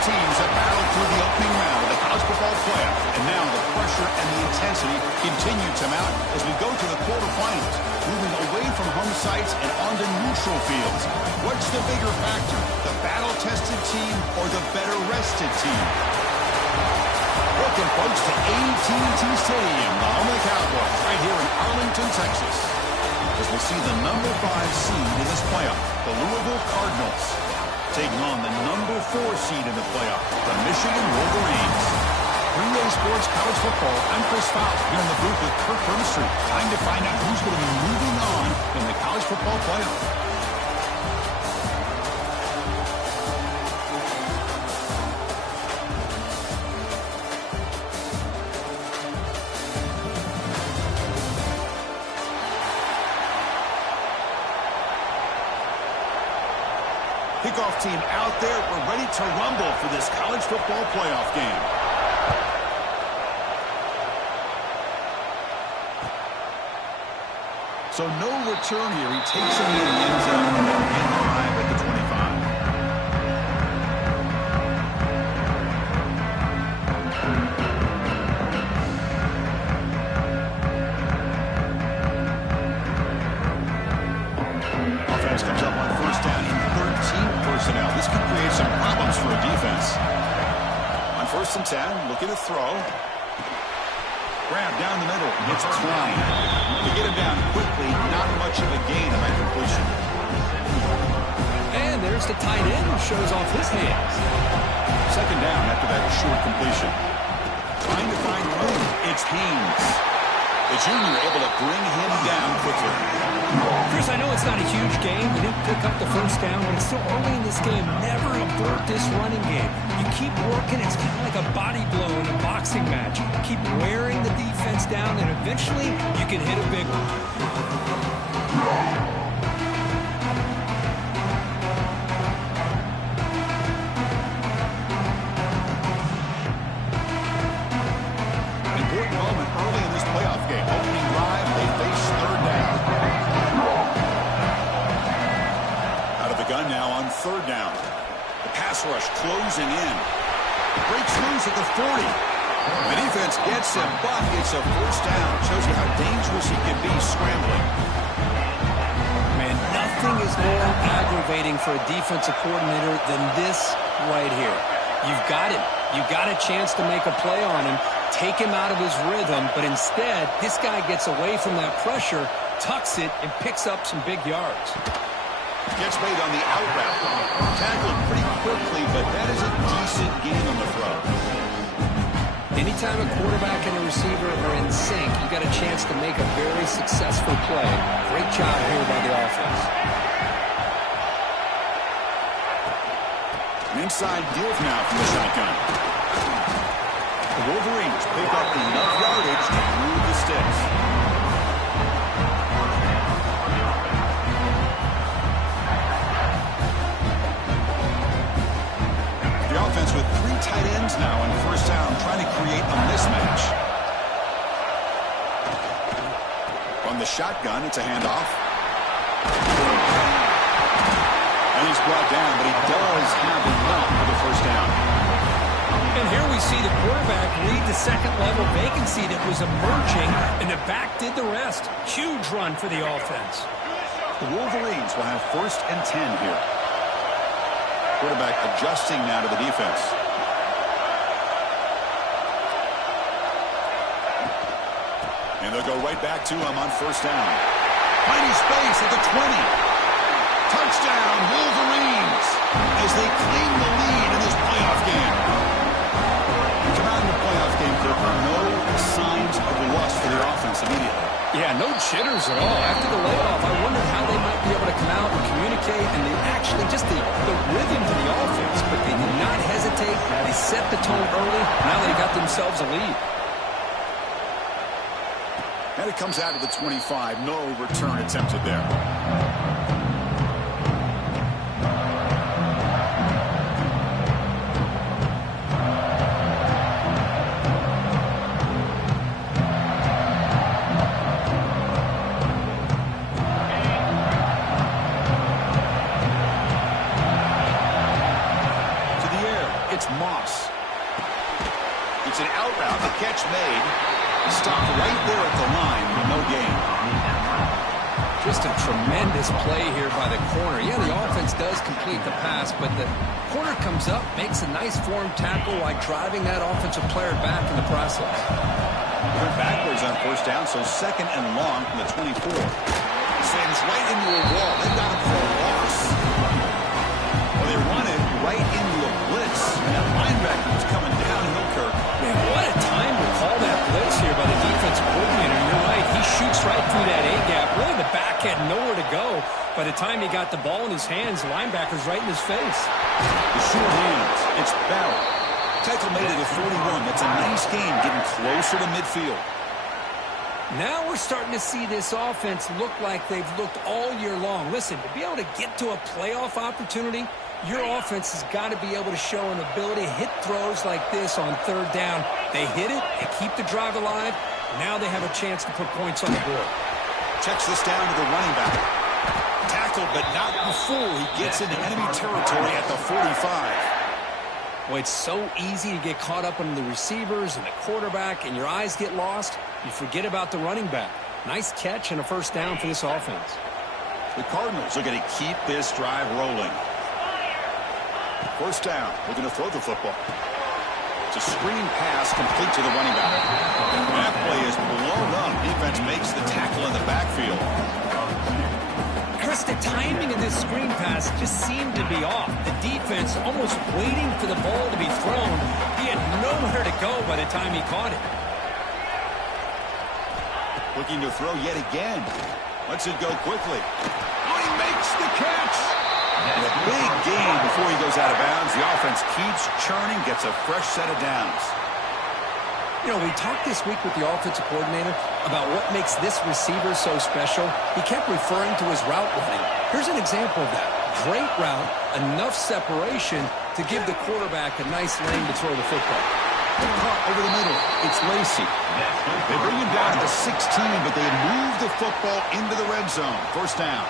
teams have battled through the opening round of the college football playoff, and now the pressure and the intensity continue to mount as we go to the quarterfinals, moving away from home sites and onto neutral fields. What's the bigger factor, the battle-tested team or the better-rested team? Welcome, folks, to AT&T Stadium, the home of the Cowboys, right here in Arlington, Texas, as we see the number 5 seed in this playoff, the Louisville Cardinals, taking on the number 4 seed in the playoff, the Michigan Wolverines. 3A Sports College Football, I'm Chris Fowles, here in the booth with Kirk Herbstreit. Time to find out who's going to be moving on in the college football playoff. Kickoff team out there. We're ready to rumble for this college football playoff game. So no return here. He takes it in the end zone and drive at the 25. Offense comes up on first down in 13 personnel. This could create some problems for a defense. On first and 10, looking to throw. Grab down the middle. It's Klein. To get him down quickly, not much of a gain on that completion. And there's the tight end who shows off his hands. Second down after that short completion. Trying to find room. It's Haynes. The junior able to bring him down quickly. Chris, I know it's not a huge game. You didn't pick up the first down, but it's still early in this game. Never abort this running game. You keep working. It's kind of like a body blow in a boxing match. Keep wearing the defense down, and eventually you can hit a big one. Third down. The pass rush closing in. Breaks loose at the 40. The defense gets him, but it's a first down. Shows you how dangerous he can be scrambling. Man, nothing is more aggravating for a defensive coordinator than this right here. You've got him. You've got a chance to make a play on him, take him out of his rhythm, but instead, this guy gets away from that pressure, tucks it, and picks up some big yards. Gets made on the out route. Tackled pretty quickly, but that is a decent gain on the throw. Anytime a quarterback and a receiver are in sync, you got a chance to make a very successful play. Great job here by the offense. An inside give now from the shotgun. The Wolverines pick up enough yardage to move the sticks. Offense with 3 tight ends now on first down, trying to create a mismatch. From the shotgun, it's a handoff. And he's brought down, but he does have enough for the first down. And here we see the quarterback lead the second-level vacancy that was emerging, and the back did the rest. Huge run for the offense. The Wolverines will have first and 10 here. Quarterback adjusting now to the defense. And they'll go right back to him on first down. Tiny space at the 20. Touchdown, Wolverines, as they claim the lead in this playoff game. Come out in the playoff game, Kirk. No signs of rust for their offense immediately. Yeah, no jitters at all. After the layoff, I wondered how they might be able to come out and communicate, and they actually just the rhythm to the offense, but they did not hesitate. They set the tone early. Now they got themselves a lead. And it comes out of the 25. No return attempted there. got the catch made. Stopped right there at the line, no gain. Just a tremendous play here by the corner. Yeah, the offense does complete the pass, but the corner comes up, makes a nice form tackle while driving that offensive player back in the process. Went backwards on first down, so second and long from the 24. Sends right into a wall. They've got him for a loss. Well, they run it right into a blitz. And that linebacker was coming downhill, Kirk. Man, what a time to call that blitz here by the defensive coordinator. You're right. He shoots right through that A-gap. Really, the back had nowhere to go. By the time he got the ball in his hands, the linebacker's right in his face. The sure hands. It's Barrett. Tackle made it at 41. That's a nice game, getting closer to midfield. Now we're starting to see this offense look like they've looked all year long. Listen, to be able to get to a playoff opportunity, your offense has got to be able to show an ability to hit throws like this on third down. They hit it, they keep the drive alive. Now they have a chance to put points on the board. Checks this down to the running back. Tackled, but not before he gets into enemy territory at the 45. Well, it's so easy to get caught up in the receivers and the quarterback, and your eyes get lost. You forget about the running back. Nice catch and a first down for this offense. The Cardinals are going to keep this drive rolling. First down. Looking to throw the football. It's a screen pass complete to the running back. That play is blown up. Defense makes the tackle in the backfield. Chris, the timing of this screen pass just seemed to be off. The defense almost waiting for the ball to be thrown. He had nowhere to go by the time he caught it. Looking to throw yet again. Lets it go quickly. Oh, he makes the catch. And a big gain before he goes out of bounds. The offense keeps churning, gets a fresh set of downs. You know, we talked this week with the offensive coordinator about what makes this receiver so special. He kept referring to his route running. Here's an example of that. Great route, enough separation to give the quarterback a nice lane to throw the football. Caught over the middle. It's Lacy. They bring him down to the 16, but they move the football into the red zone. First down.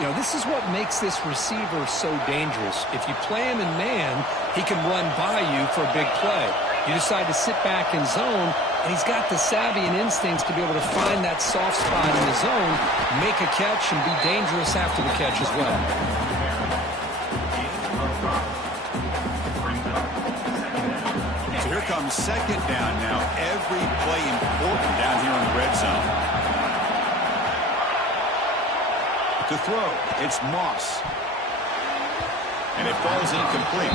You know, this is what makes this receiver so dangerous. If you play him in man, he can run by you for a big play. You decide to sit back in zone, and he's got the savvy and instincts to be able to find that soft spot in the zone, make a catch, and be dangerous after the catch as well. So here comes second down now. Every play important down here in the red zone. To throw, it's Moss. And it falls incomplete.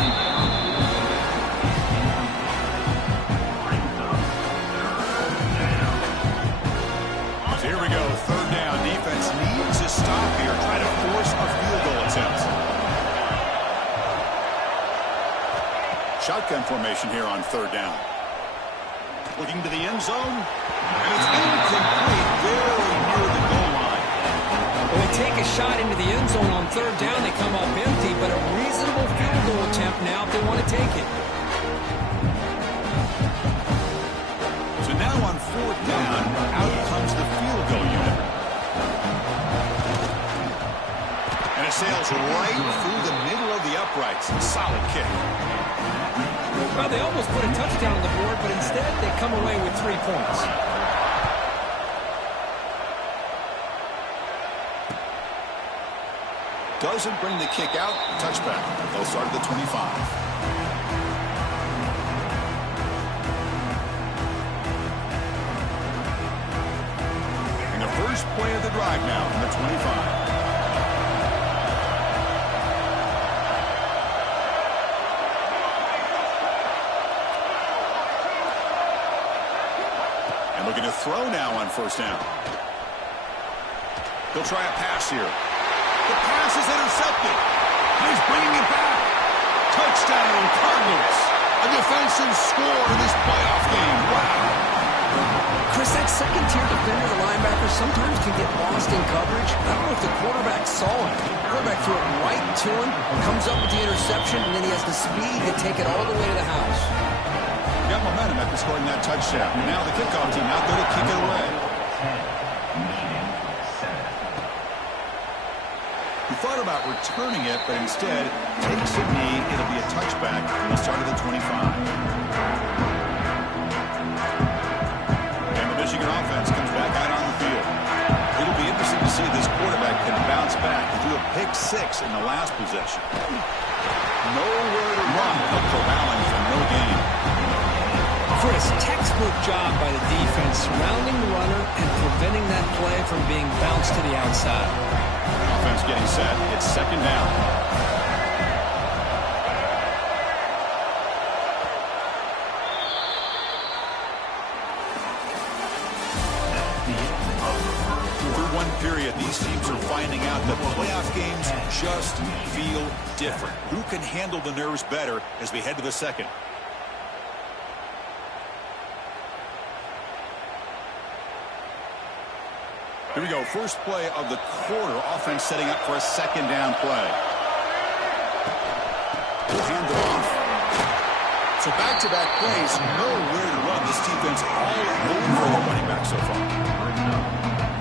Here we go, third down. Defense needs a stop here. Try to force a field goal attempt. Shotgun formation here on third down. Looking to the end zone. And it's incomplete, very near the goal line. When they take a shot into the end zone on third down, they come up empty, but a reasonable field goal attempt now if they want to take it. So now on fourth down, out comes the field goal unit. And it sails right through the middle of the uprights. Solid kick. Well, they almost put a touchdown on the board, but instead they come away with 3 points. Doesn't bring the kick out. Touchback. They'll start at the 25. First play of the drive now from the 25. And looking to throw now on first down. He'll try a pass here. The pass is intercepted. He's bringing it back. Touchdown, Cardinals. A defensive score in this playoff game. Wow. Chris, that second-tier defender, the linebacker, sometimes can get lost in coverage. I don't know if the quarterback saw him. The quarterback threw it right to him, comes up with the interception, and then he has the speed to take it all the way to the house. Got momentum after scoring that touchdown. Now the kickoff team out there to kick it away. He thought about returning it, but instead takes a knee. It'll be a touchback from the start of the 25. pick six in the last possession. Nowhere to run. No corralling for no gain. Chris, textbook job by the defense, surrounding the runner and preventing that play from being bounced to the outside. Offense getting set. It's second down. Through one period, these teams are finding out that playoff games just feel different. Who can handle the nerves better as we head to the second? Here we go. First play of the quarter. Offense setting up for a second down play. We'll hand it off. So back-to-back plays. Nowhere to run. This defense all over the running back so far.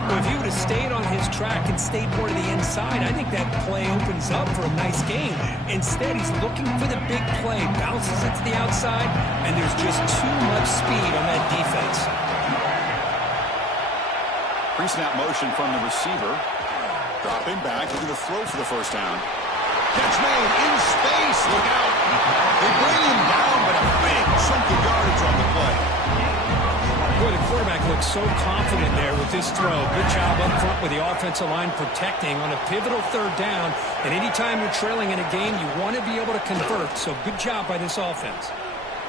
Well, if he would have stayed on his track and stayed more to the inside, I think that play opens up for a nice game. Instead, he's looking for the big play. Bounces it to the outside, and there's just too much speed on that defense. Pre-snap motion from the receiver. Dropping back. Looking to throw for the first down. Catch made in space. Look out. They bring him down, but a big chunk of yardage on the play. Boy, the quarterback looks so confident there with this throw. Good job up front with the offensive line protecting on a pivotal third down. And anytime you're trailing in a game, you want to be able to convert. So good job by this offense.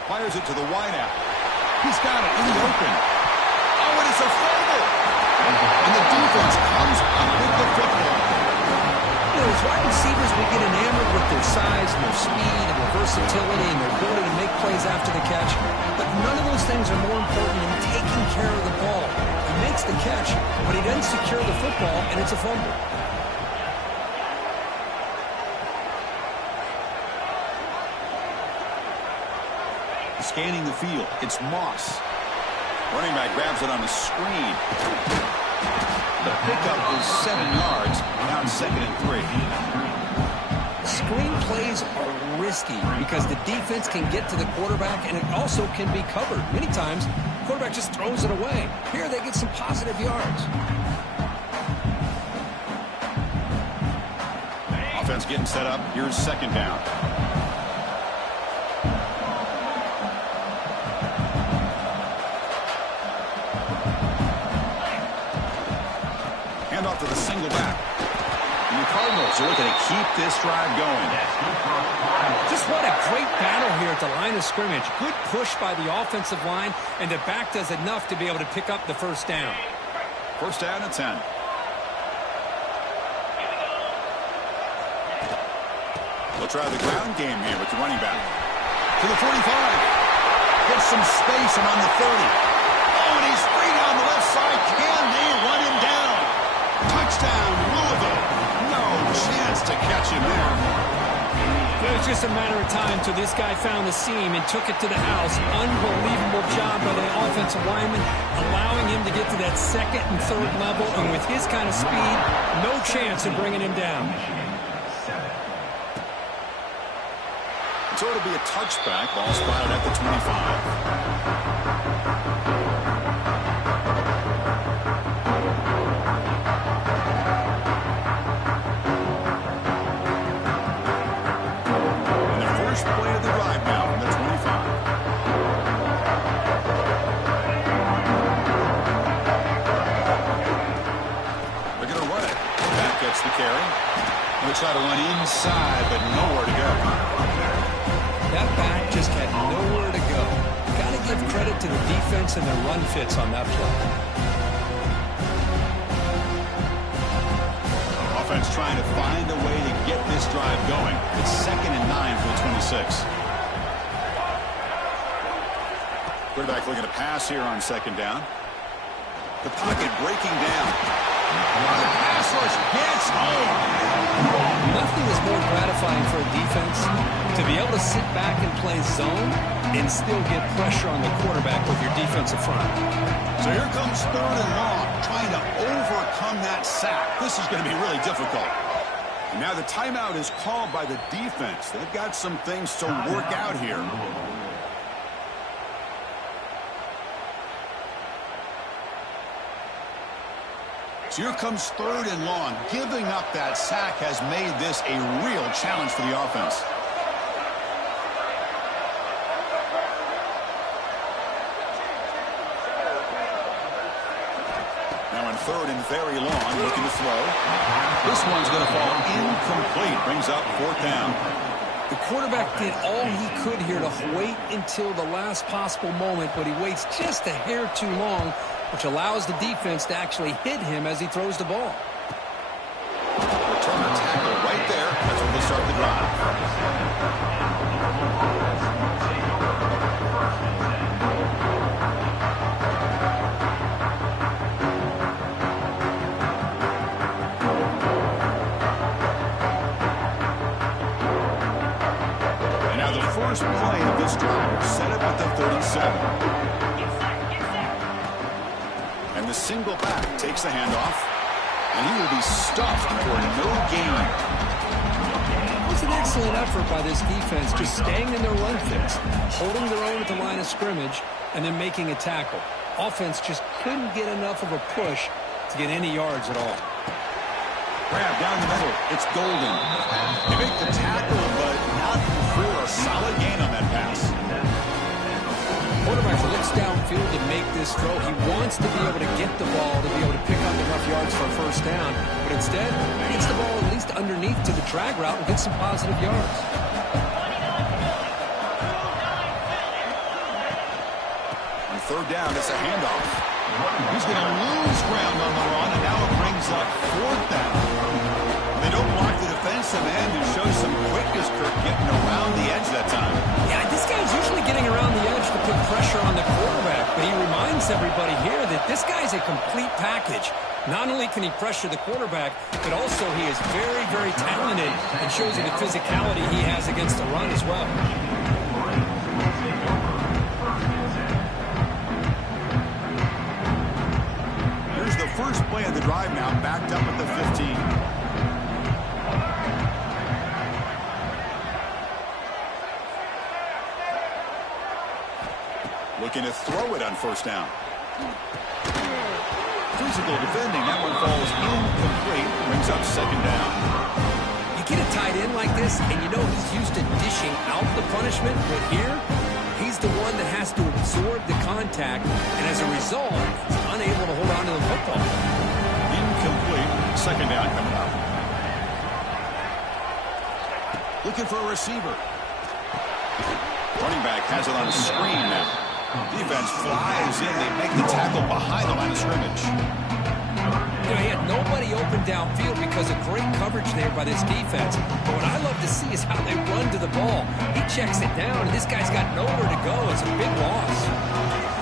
Fires it to the wideout. He's got it in the open. Oh, and it's a fumble. And the defense comes up with the football. You know, as wide receivers, we get enamored with their size and their speed and their versatility and their ability to make plays after the catch. But none of those things are more important than taking care of the ball. He makes the catch, but he doesn't secure the football, and it's a fumble. Scanning the field. It's Moss. Running back grabs it on the screen. The pickup is 7 yards. Now it's 2nd and 3. Screen plays are risky because the defense can get to the quarterback, and it also can be covered. Many times, the quarterback just throws it away. Here, they get some positive yards. Offense getting set up. Here's second down. Off to the single back. And the Cardinals are looking to keep this drive going. Just what a great battle here at the line of scrimmage. Good push by the offensive line, and the back does enough to be able to pick up the first down. First down and 10. They'll try the ground game here with the running back. To the 45. Gets some space and on the 30. Oh, and he's free on the left side. Can they run him down? Touchdown, Louisville. No chance to catch him there. It was just a matter of time till this guy found the seam and took it to the house. Unbelievable job by the offensive lineman, allowing him to get to that second and third level. And with his kind of speed, no chance of bringing him down. So it'll be a touchback. Ball spotted at the 25. The carry. He'll try to run inside, but nowhere to go. That back just had nowhere to go. Got to give credit to the defense and their run fits on that play. Offense trying to find a way to get this drive going. It's 2nd and 9 for the 26. Quarterback looking to pass here on second down. The pocket breaking down. The pass rush gets home. Nothing is more gratifying for a defense to be able to sit back and play zone and still get pressure on the quarterback with your defensive front. So here comes 3rd and long, trying to overcome that sack. This is going to be really difficult. And now the timeout is called by the defense. They've got some things to work out here. So here comes 3rd and long. Giving up that sack has made this a real challenge for the offense. Now on 3rd and very long, looking to throw. This one's going to fall incomplete. Brings up 4th down. The quarterback did all he could here to wait until the last possible moment, but he waits just a hair too long, which allows the defense to actually hit him as he throws the ball. Return the tackle right there. That's where they start the drive. First play of this drive, set up at the 37. And the single back takes the handoff, and he will be stuffed for no gain. It was an excellent effort by this defense, just staying in their run fix, holding their own at the line of scrimmage, and then making a tackle. Offense just couldn't get enough of a push to get any yards at all. Grab down the middle. It's Golden. They make the tackle, but not for a solid gain on that pass. Quarterback looks downfield to make this throw. He wants to be able to get the ball, to be able to pick up enough yards for a first down. But instead, he gets the ball at least underneath to the drag route and gets some positive yards. On 3rd down, it's a handoff. He's going to lose ground on the run, and now it brings up 4th down. They don't block the defensive end and show some quickness, Kirk, getting around the edge that time. Yeah, this guy's usually getting around the edge to put pressure on the quarterback, but he reminds everybody here that this guy's a complete package. Not only can he pressure the quarterback, but also he is very, very talented and shows you the physicality he has against the run as well. Here's the first play of the drive now, backed up at the 15. Looking to throw it on 1st down. Physical defending. That one falls incomplete. Brings up 2nd down. You get a tight end like this, and you know he's used to dishing out the punishment, but here, he's the one that has to absorb the contact, and as a result, he's unable to hold on to the football. Incomplete. 2nd down coming up. Looking for a receiver. Running back has it on a screen now. Defense flies in. They make the tackle behind the line of scrimmage. You know, he had nobody open downfield because of great coverage there by this defense. But what I love to see is how they run to the ball. He checks it down, and this guy's got nowhere to go. It's a big loss.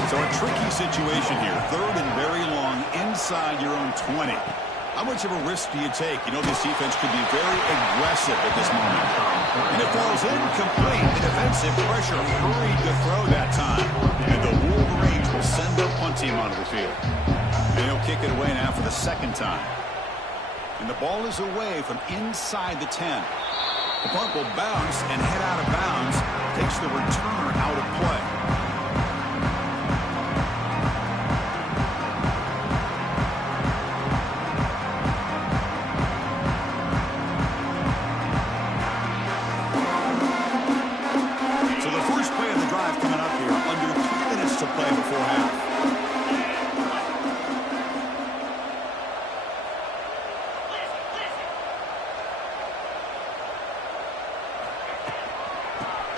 So a tricky situation here. 3rd and very long inside your own 20. How much of a risk do you take? You know this defense could be very aggressive at this moment. And it falls incomplete. The defensive pressure hurried to throw that time. And the Wolverines will send their punt team onto the field. And he'll kick it away now for the 2nd time. And the ball is away from inside the 10. The punt will bounce and head out of bounds. Takes the returner out of play.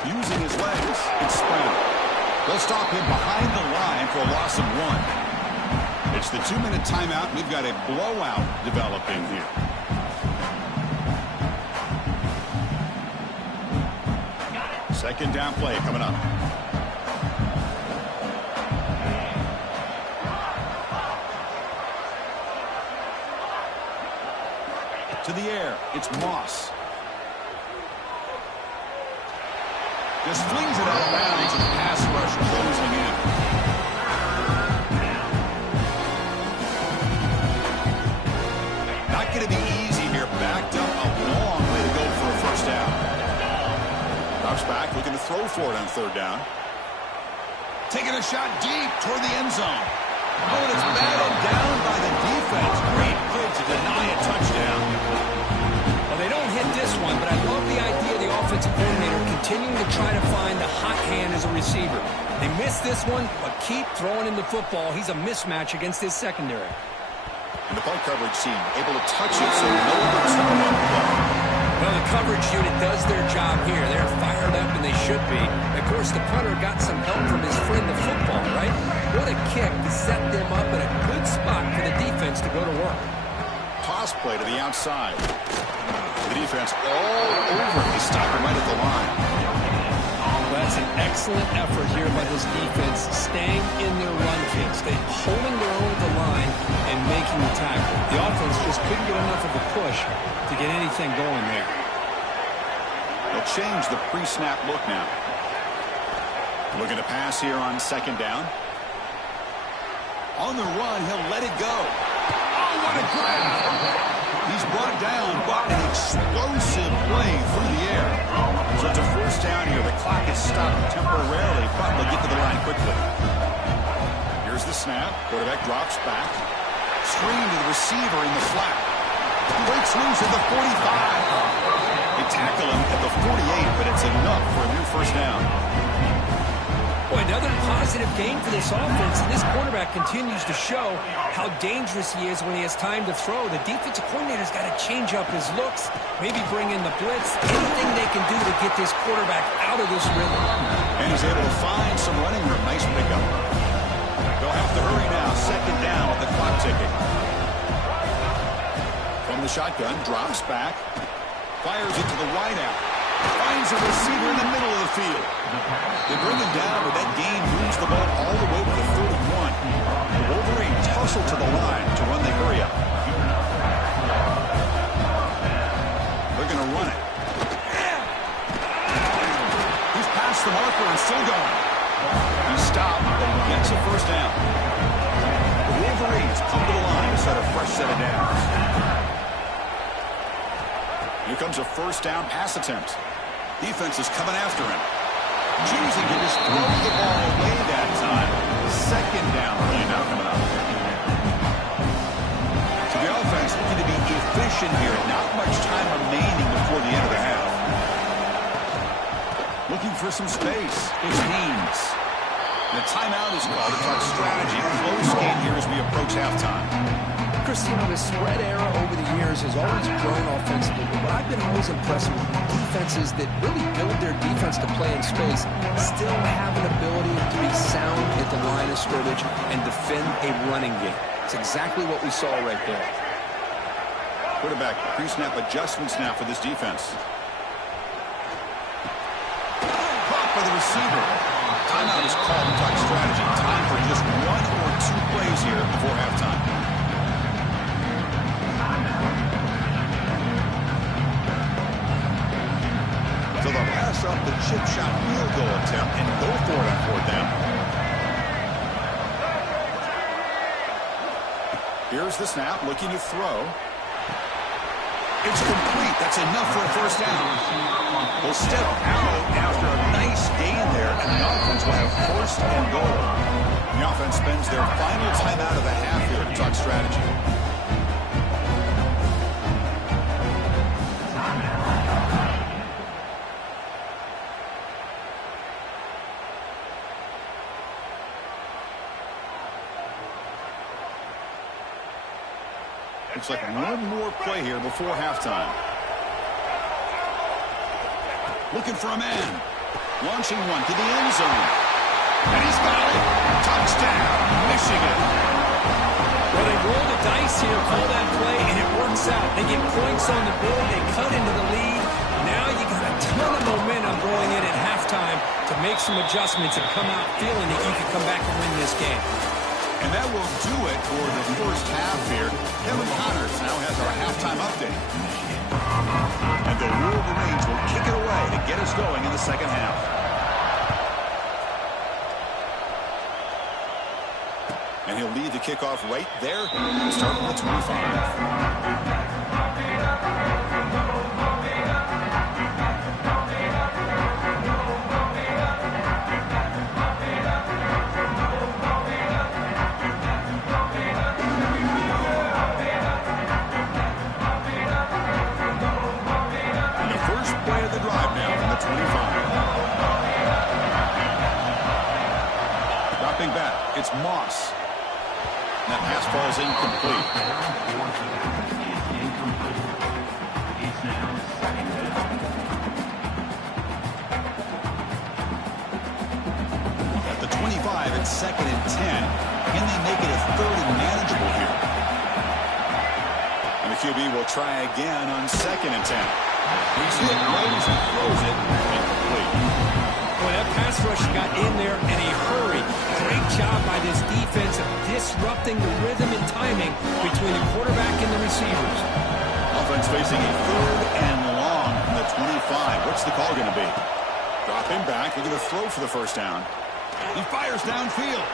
Using his legs, it's Sprout. They'll stop him behind the line for a loss of 1. It's the 2-minute timeout. We've got a blowout developing here. Second down play coming up. To the air, it's Moss. Just flings it out of bounds and the pass rush closing in. Not going to be easy here. Backed up a long way to go for a first down. Drops back, looking to throw for it on 3rd down. Taking a shot deep toward the end zone. Oh, and it's batted down by the defense. Great deny a touchdown. Well, they don't hit this one, but I love the idea of the offensive coordinator continuing to try to find the hot hand as a receiver. They missed this one, but keep throwing him the football. He's a mismatch against his secondary. And the punt coverage team able to touch it so no one's on the play. Well, the coverage unit does their job here. They're fired up, and they should be. Of course, the punter got some help from his friend, the football, right? What a kick to set them up in a good spot for the defense to go to work. Toss play to the outside. The defense all over. They stop him right at the line. Well, that's an excellent effort here by this defense, staying in their run kicks. They're holding their own at the line and making the tackle. The offense just couldn't get enough of a push to get anything going there. They'll change the pre-snap look now. Looking to pass here on second down. On the run, he'll let it go. Oh, what a grab! He's brought down, but an explosive play through the air. So it's a first down here. The clock is stopped temporarily, but they'll get to the line quickly. Here's the snap. Quarterback drops back. Screen to the receiver in the flat. Breaks loose at the 45. They tackle him at the 48, but it's enough for a new first down. Boy, another positive game for this offense, and this quarterback continues to show how dangerous he is when he has time to throw. The defensive coordinator's got to change up his looks, maybe bring in the blitz, anything they can do to get this quarterback out of this rhythm. And he's able to find some running room. Nice pickup. They'll have to hurry now. Second down with the clock ticking. From the shotgun, drops back. Fires it to the wideout. Finds a receiver in the middle of the field. They bring him down, but that gain moves the ball all the way to the 31. The Wolverines tussle to the line to run the hurry up. They're going to run it. He's past the marker and still going. He's stopped, but he gets a first down. The Wolverines come to the line to set a fresh set of downs. Here comes a first down pass attempt. Defense is coming after him. Choosing to just throw the ball away that time. Second down play now coming up. So the offense looking to be efficient here. Not much time remaining before the end of the half. Looking for some space. It's Haynes. The timeout is called to talk strategy. Close game here as we approach halftime. Christine, the spread era over the years has always grown offensively, but I've been always impressed with defenses that really build their defense to play in space, still have an ability to be sound at the line of scrimmage and defend a running game. It's exactly what we saw right there. Quarterback pre-snap adjustments now for this defense. Caught by the receiver. Timeout is called to talk strategy. Time for just one or two plays here before halftime. So they'll pass up the chip shot field goal attempt and go for it on fourth down. Here's the snap, looking to throw. It's complete. That's enough for a first down. They'll step out after a nice gain there, and the offense will have first and goal. The offense spends their final timeout of the half here to talk strategy. Looks like one more play here before halftime. Looking for a man. Launching one to the end zone. And he's got it. Touchdown, Michigan. Well, they roll the dice here, call that play, and it works out. They get points on the board. They cut into the lead. Now you got a ton of momentum going in at halftime to make some adjustments and come out feeling that you can come back and win this game. And that will do it for the first half here. Kevin Connors now has our halftime update. And the Wolverines will kick it away to get us going in the second half. And he'll lead the kickoff right there, starting at 25. Dropping back, it's Moss. That pass falls incomplete. At the 25, it's 2nd and 10. Can they make it a 3rd and manageable here? And the QB will try again on 2nd and 10. He's hit right as he throws it. Incomplete. Boy, that pass rush got in there in a hurry. Great job by this defense of disrupting the rhythm and timing between the quarterback and the receivers. Offense facing a 3rd and long from the 25. What's the call going to be? Dropping back. They're going to throw for the first down. He fires downfield.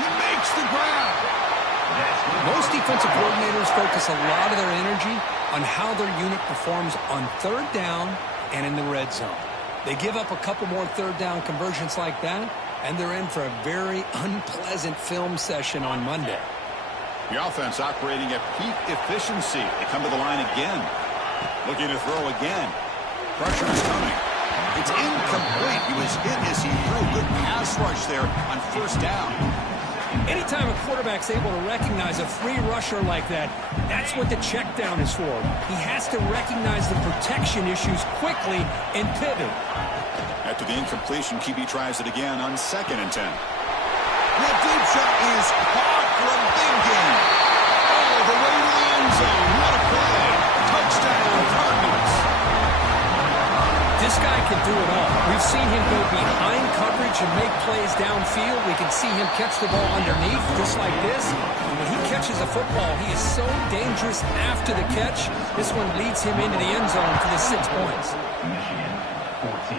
He makes the grab. Most defensive coordinators focus a lot of their energy on how their unit performs on 3rd down and in the red zone. They give up a couple more 3rd down conversions like that, and they're in for a very unpleasant film session on Monday. The offense operating at peak efficiency. They come to the line again. Looking to throw again. Pressure is coming. It's incomplete. He was hit as he threw. Good pass rush there on 1st down. Anytime a quarterback's able to recognize a free rusher like that, that's what the check down is for. He has to recognize the protection issues quickly and pivot. After the incompletion, QB tries it again on 2nd and 10. The deep shot is caught for a big gain. All the way to the end zone. What a play. Touchdown, Cardinals. This guy can do it all. We've seen him go behind coverage and make plays downfield. We can see him catch the ball underneath, just like this. And when he catches a football, he is so dangerous after the catch. This one leads him into the end zone for the 6 points. Michigan, 14.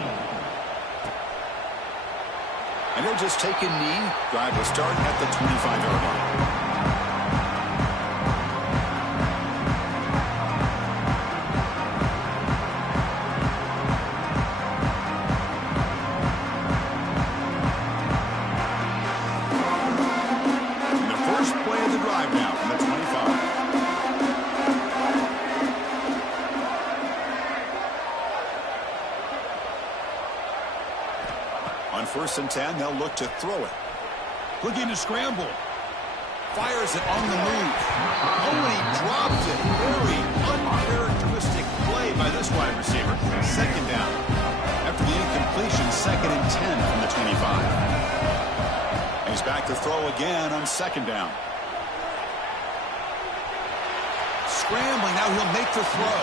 And he'll just take a knee. Drive will start at the 25-yard line. On 1st and 10, they'll look to throw it. Looking to scramble. Fires it on the move. Oh, and he dropped it. Very uncharacteristic play by this wide receiver. 2nd down. After the incompletion, 2nd and 10 from the 25. And he's back to throw again on 2nd down. Scrambling, now he'll make the throw.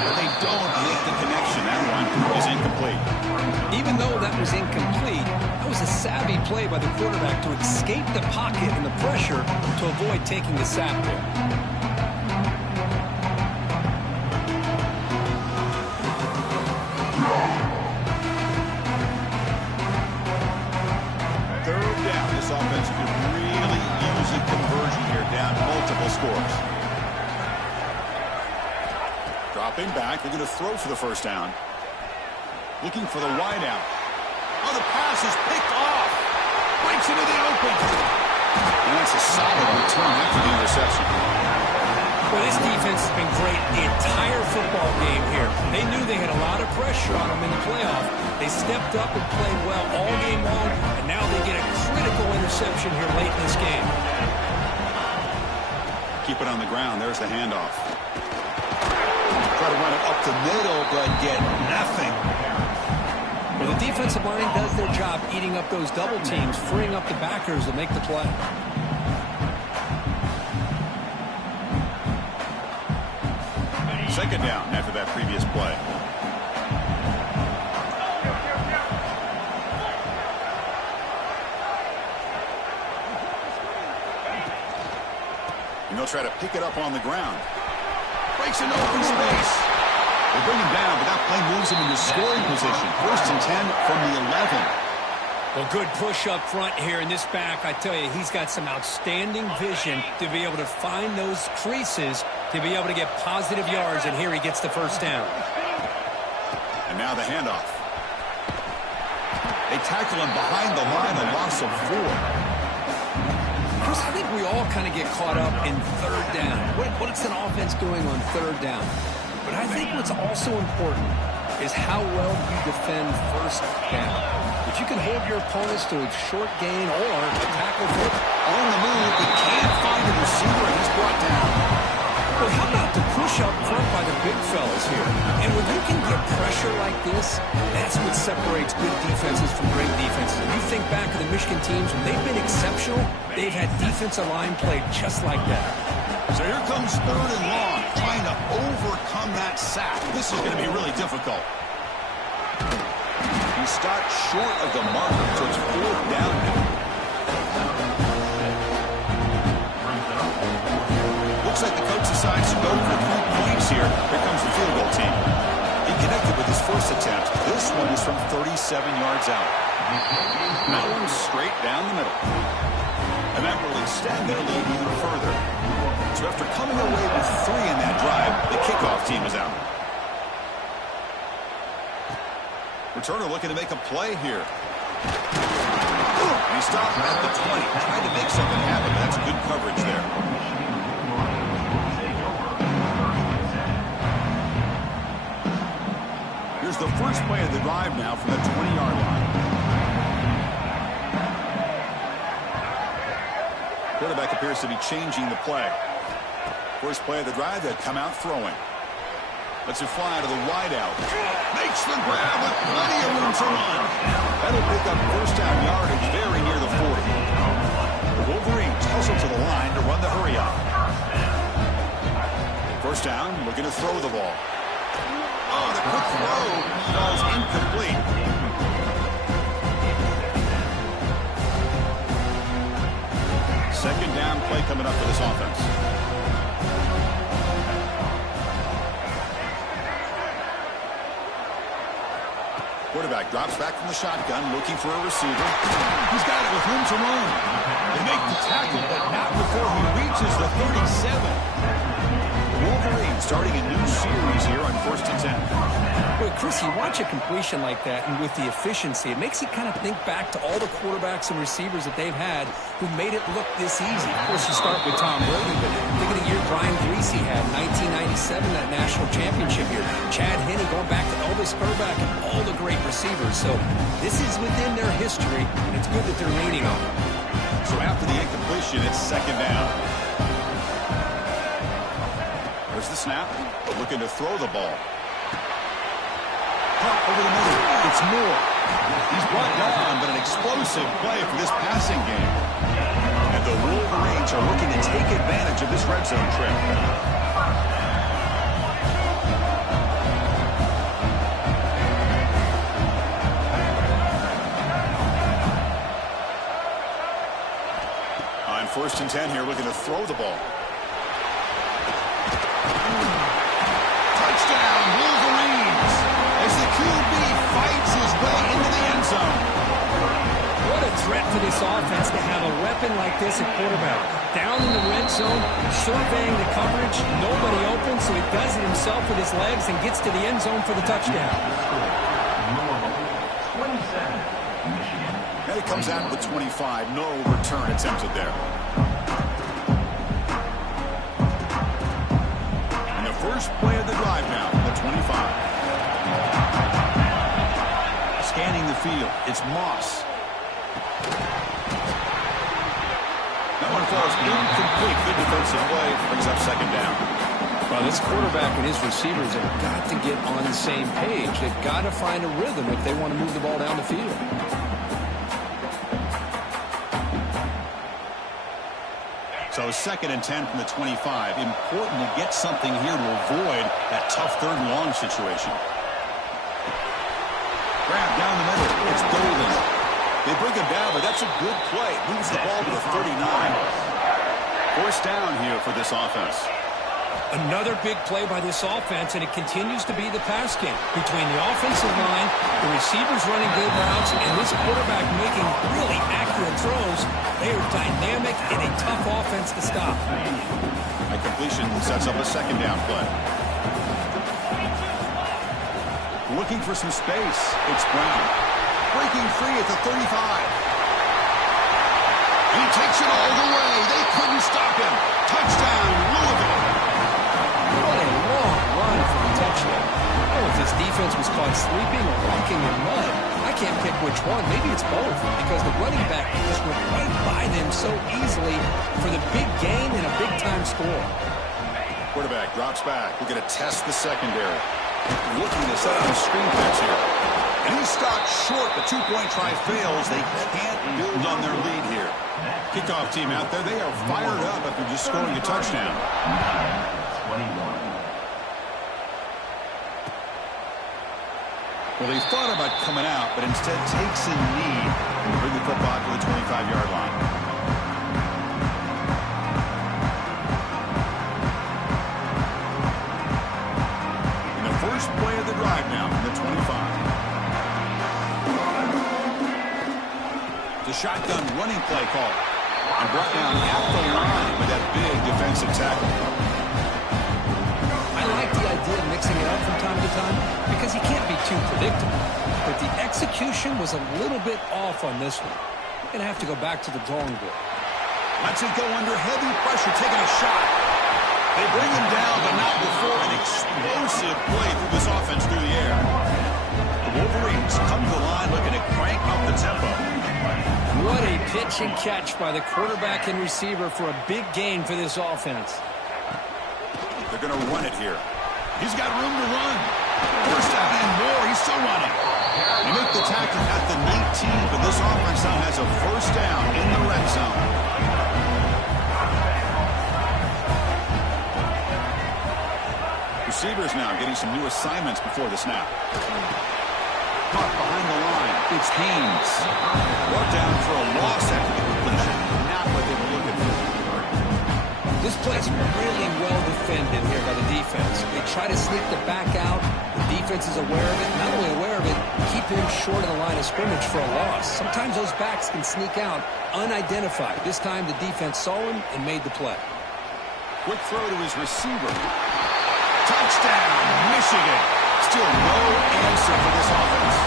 But they don't make the connection. That one is incomplete. Even though that was incomplete, that was a savvy play by the quarterback to escape the pocket and the pressure to avoid taking the sack there. Third down. This offense could really use a conversion here, down multiple scores. Dropping back, they're going to throw for the first down. Looking for the wide out. Oh, the pass is picked off. Breaks into the open. And that's a solid return after the interception. Well, this defense has been great the entire football game here. They knew they had a lot of pressure on them in the playoff. They stepped up and played well all game long, and now they get a critical interception here late in this game. Keep it on the ground. There's the handoff. Try to run it up the middle, but get nothing. Well, the defensive line does their job eating up those double teams, freeing up the backers to make the play. Second down after that previous play. And they'll try to pick it up on the ground. Breaks into open space. They bring him down, but that play moves him into scoring position. 1st and 10 from the 11. Well, good push up front here in this back. I tell you, he's got some outstanding vision to be able to find those creases, to be able to get positive yards, and here he gets the first down. And now the handoff. They tackle him behind the line, a loss of 4. Chris, I think we all kind of get caught up in 3rd down. What's an offense doing on 3rd down? But I think what's also important is how well you defend first down. If you can hold your opponents to a short gain or a tackle for On the move, he can't find a receiver, and he's brought down. Well, how about the push up front by the big fellas here? And when you can get pressure like this, that's what separates good defenses from great defenses. If you think back to the Michigan teams, when they've been exceptional, they've had defensive line play just like that. So here comes 3rd and long, trying to overcome that sack. This is going to be really difficult. He stopped short of the marker, so it's 4th down now. Looks like the coach decides to go for 3 points here. Here comes the field goal team. He connected with his first attempt. This one is from 37 yards out. That one's straight down the middle. And that will extend their lead even further. So after coming away with 3 in that drive, the kickoff team is out. Returner looking to make a play here. He stopped at the 20, trying to make something happen. That's good coverage there. Here's the first play of the drive now from the 20-yard line. Quarterback appears to be changing the play. First play of the drive, they'll come out throwing. Lets it fly to the wideout. Makes the grab with plenty of room to run. That'll pick up first down yardage very near the 40. The Wolverines hustle to the line to run the hurry up. First down, looking to throw the ball. Oh, the quick throw falls incomplete. Second down play coming up for this offense. Quarterback drops back from the shotgun, looking for a receiver. He's got it with room to run. They make the tackle, but not before he reaches the 37. Wolverine starting a new series here on 1st and 10. Boy, Chris, you watch a completion like that, and with the efficiency, it makes you kind of think back to all the quarterbacks and receivers that they've had who made it look this easy. Of course, you start with Tom Brady, but think of the year Brian Greasy had, 1997, that national championship year. Chad Henne going back to Elvis Burback and all the great receivers. So this is within their history, and it's good that they're leaning on it. So after the incompletion, it's second down. There's the snap, looking to throw the ball. Pump over the middle. It's Moore. He's brought down, but an explosive play for this passing game. And the Wolverines are looking to take advantage of this red zone trip. On 1st and 10 here, looking to throw the ball. Touchdown, Wolverines, as the QB fights his way into the end zone. What a threat for this offense to have a weapon like this at quarterback. Down in the red zone, surveying the coverage, nobody open, so he does it himself with his legs and gets to the end zone for the touchdown. And it comes out with 25, no return attempted there. First play of the drive now, the 25. Scanning the field, it's Moss. That one falls incomplete. Good defensive play, brings up second down. Well, this quarterback and his receivers have got to get on the same page. They've got to find a rhythm if they want to move the ball down the field. So 2nd and 10 from the 25. Important to get something here to avoid that tough 3rd and long situation. Grab down the middle. It's Golden. They bring him down, but that's a good play. Moves the ball to the 39. First down here for this offense. Another big play by this offense, and it continues to be the pass game. Between the offensive line, the receivers running good routes, and this quarterback making really accurate throws, they are dynamic and a tough offense to stop. A completion sets up a second down play. Looking for some space. It's Brown. Breaking free at the 35. He takes it all the way. They couldn't stop him. Touchdown, Louisville. What a long run for the touchdown. Oh, if this defense was caught sleeping or walking in mud. I can't pick which one. Maybe it's both because the running back just went right by them so easily for the big gain and a big-time score. Quarterback drops back. We're going to test the secondary. Looking to set out a screen pass here. And he's stopped short. The two-point try fails. They can't build on their lead here. Kickoff team out there. They are fired up after just scoring a touchdown. 21. Well, he thought about coming out, but instead takes a knee and bring the football to the 25-yard line. In the first play of the drive now from the 25. The shotgun running play call. And brought down at the line with that big defensive tackle. I like the idea of mixing it up from time to time because he can't be too predictable. But the execution was a little bit off on this one. Going to have to go back to the drawing board. Lets it go under heavy pressure, taking a shot. They bring him down, but not before an explosive play through this offense through the air. The Wolverines come to the line looking to crank up the tempo. What a pitch and catch by the quarterback and receiver for a big gain for this offense. They're going to run it here. He's got room to run. First down and more. He's still running. They make the tackle at the 19, but this offense now has a first down in the red zone. Receivers now getting some new assignments before the snap. Caught behind the line. It's Haynes. Brought down for a loss after the completion. Not what they were looking for. This play's really well defended here by the defense. They try to sneak the back out. The defense is aware of it. Not only aware of it, keep him short of the line of scrimmage for a loss. Sometimes those backs can sneak out unidentified. This time the defense saw him and made the play. Quick throw to his receiver. Touchdown, Michigan. Still no answer for this offense.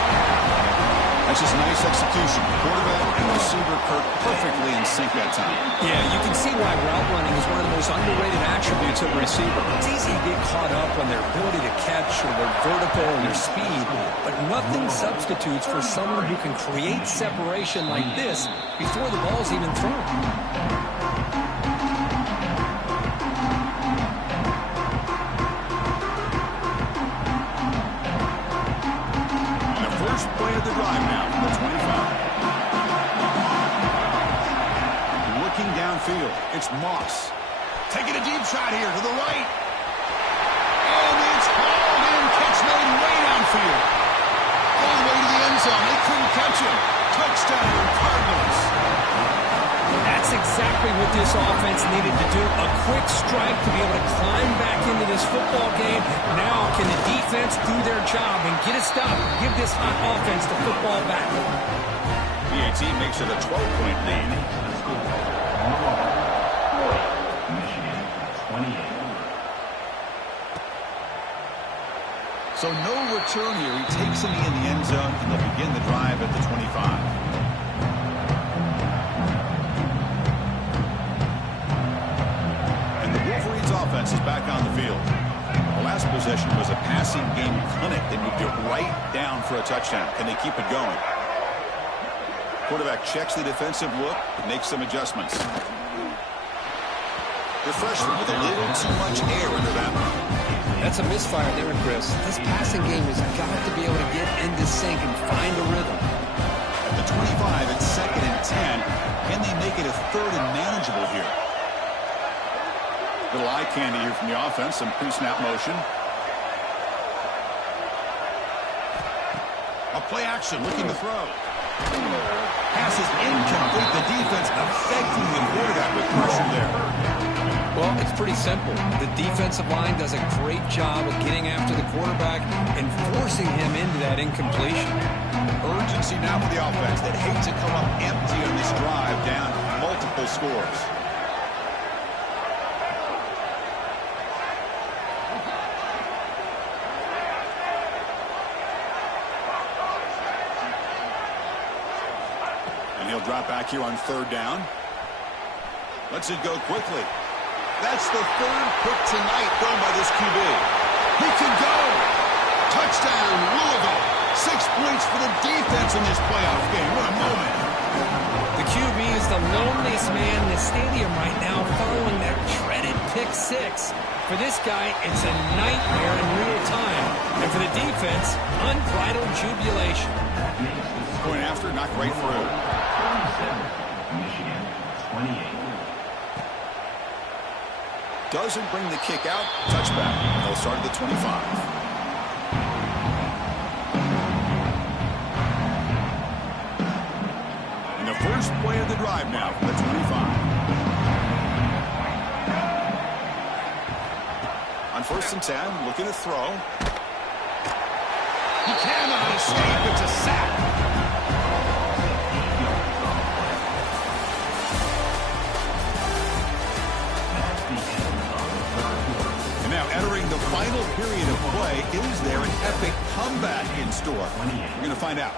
That's just nice execution. Quarterback and receiver perfectly in sync that time. Yeah, you can see why route running is one of the most underrated attributes of a receiver. It's easy to get caught up on their ability to catch or their vertical or their speed, but nothing substitutes for someone who can create separation like this before the ball's even thrown. Play of the drive now from the 25. Looking downfield, it's Moss. Taking a deep shot here to the right. And it's hauled in. Catch made way downfield. All the way to the end zone. They couldn't catch him. Touchdown, Cardinals. That's exactly what this offense needed to do. A quick strike to be able to climb back into this football game. Now can the defense do their job and get a stop? Give this hot offense the football back. BAT makes it a 12-point lead. Michigan 28. So no return here. He takes a knee in the end zone, and they'll begin the drive at the 25. Offense is back on the field. The last possession was a passing game clinic. They moved it right down for a touchdown. Can they keep it going? Quarterback checks the defensive look and makes some adjustments. The freshman with a little too much air under that one. That's a misfire there, Chris. This passing game has got to be able to get into sync and find a rhythm. At the 25, it's 2nd and 10. Can they make it a 3rd and manageable here? Little eye candy here from the offense. Some pre-snap motion. A play action, looking to throw. Pass is incomplete. The defense affecting the quarterback with pressure there. Well, it's pretty simple. The defensive line does a great job of getting after the quarterback and forcing him into that incompletion. Urgency now for the offense that hate to come up empty on this drive, down multiple scores. He'll drop back here on 3rd down. Lets it go quickly. That's the 3rd pick tonight thrown by this QB. He can go. Touchdown, Louisville. 6 points for the defense in this playoff game. What a moment. The QB is the loneliest man in the stadium right now following that dreaded pick 6. For this guy, it's a nightmare in real time. And for the defense, unbridled jubilation. Going after, not right through. 37, Michigan, 28. Doesn't bring the kick out. Touchback. They'll start at the 25. And the first play of the drive now from the 25. On 1st and 10, looking to throw. He cannot escape. It's a sack. And now entering the final period of play, is there an epic comeback in store? We're going to find out.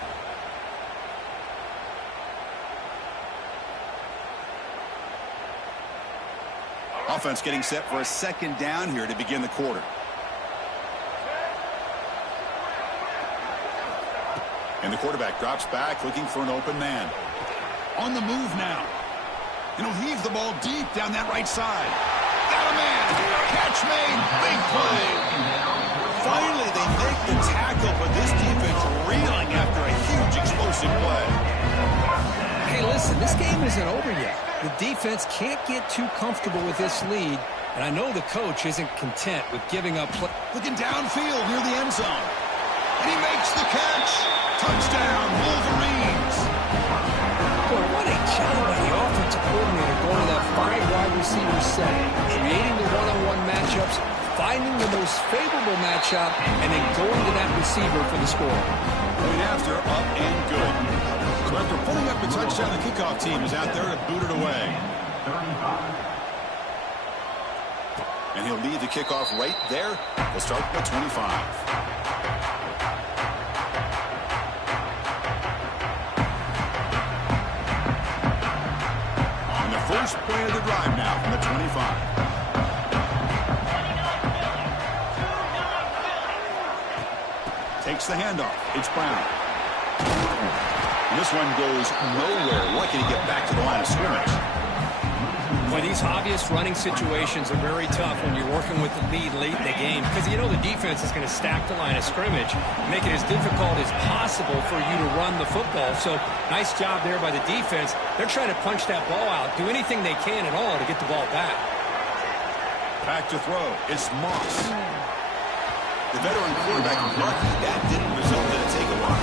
Offense getting set for a 2nd down here to begin the quarter. And the quarterback drops back looking for an open man. On the move now. And he'll heave the ball deep down that right side. Got a man. Catch made. Big play. Finally, they make the tackle, but this defense reeling after a huge explosive play. Hey, listen, this game isn't over yet. The defense can't get too comfortable with this lead, and I know the coach isn't content with giving up play. Looking downfield near the end zone. And he makes the catch. Touchdown, Wolverines. Boy, what a job by the offensive coordinator going to that 5-wide receiver set, creating the one-on-one matchups, finding the most favorable matchup, and then going to that receiver for the score. Point after, up and good. So after putting up the touchdown, the kickoff team is out there to boot it away. And he'll lead the kickoff right there. We'll start at 25. First play of the drive now from the 25. Takes the handoff. It's Brown. And this one goes nowhere. Lucky to get back to the line of scrimmage. Boy, these obvious running situations are very tough when you're working with the lead late in the game because you know the defense is going to stack the line of scrimmage, make it as difficult as possible for you to run the football. So nice job there by the defense. They're trying to punch that ball out, do anything they can at all to get the ball back. Back to throw. It's Moss. The veteran quarterback lucky that didn't result in a takeaway.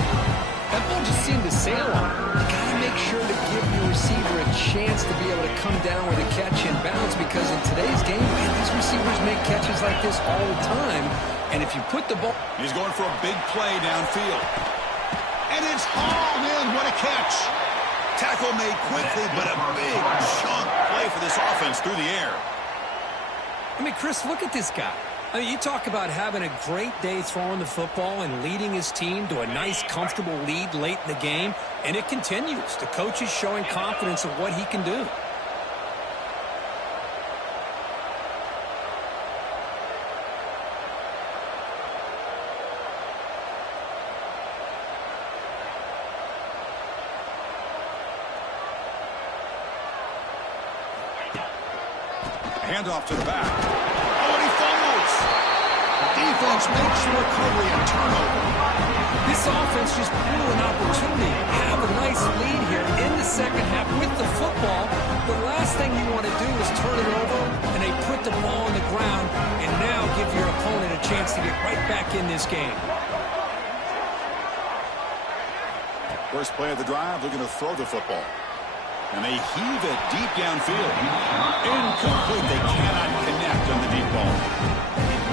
That ball just seemed to sail on. You got to make sure to give your receiver a chance to be able to come down with a catch and bounce because in today's game, man, these receivers make catches like this all the time. And if you put the ball... He's going for a big play downfield. And it's hauled in. What a catch. Tackle made quickly, but a big chunk play for this offense through the air. I mean, Chris, look at this guy. I mean, you talk about having a great day throwing the football and leading his team to a nice, comfortable lead late in the game, and it continues. The coach is showing confidence of what he can do. Handoff to the back. Oh, and he fumbles. Defense makes the recovery and turnover. This offense just blew an opportunity. Have a nice lead here in the second half with the football. The last thing you want to do is turn it over, and they put the ball on the ground, and now give your opponent a chance to get right back in this game. First play of the drive, looking to throw the football. And they heave it deep downfield. Incomplete. They cannot connect on the deep ball.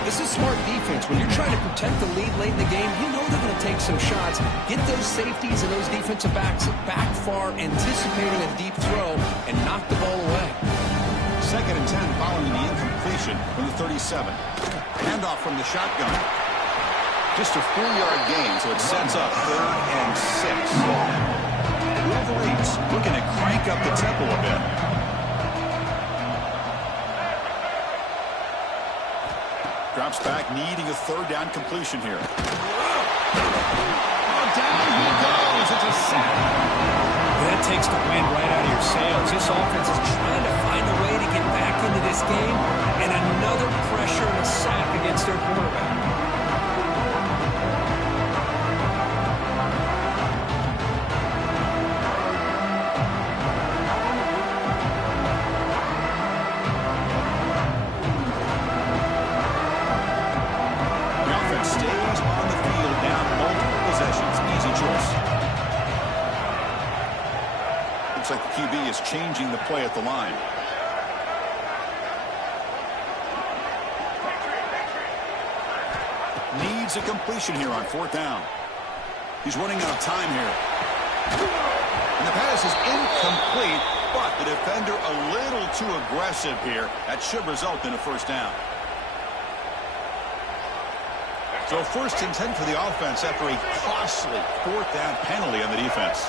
This is smart defense. When you're trying to protect the lead late in the game, you know they're going to take some shots. Get those safeties and those defensive backs back far, anticipating a deep throw, and knock the ball away. 2nd and 10 following the incompletion from the 37. Handoff from the shotgun. Just a 4-yard gain, so it sets up 3rd and 6. Wolverines looking to crank up the tempo a bit. Drops back, needing a third down completion here. Oh, down he goes. It's a sack. That takes the wind right out of your sails. This offense is trying to find a way to get back into this game, and another pressure and a sack against their quarterback. Stays on the field, down multiple possessions. Easy choice. Looks like the QB is changing the play at the line. Needs a completion here on 4th down. He's running out of time here. And the pass is incomplete, but the defender a little too aggressive here. That should result in a first down. So 1st and 10 for the offense after a costly 4th down penalty on the defense.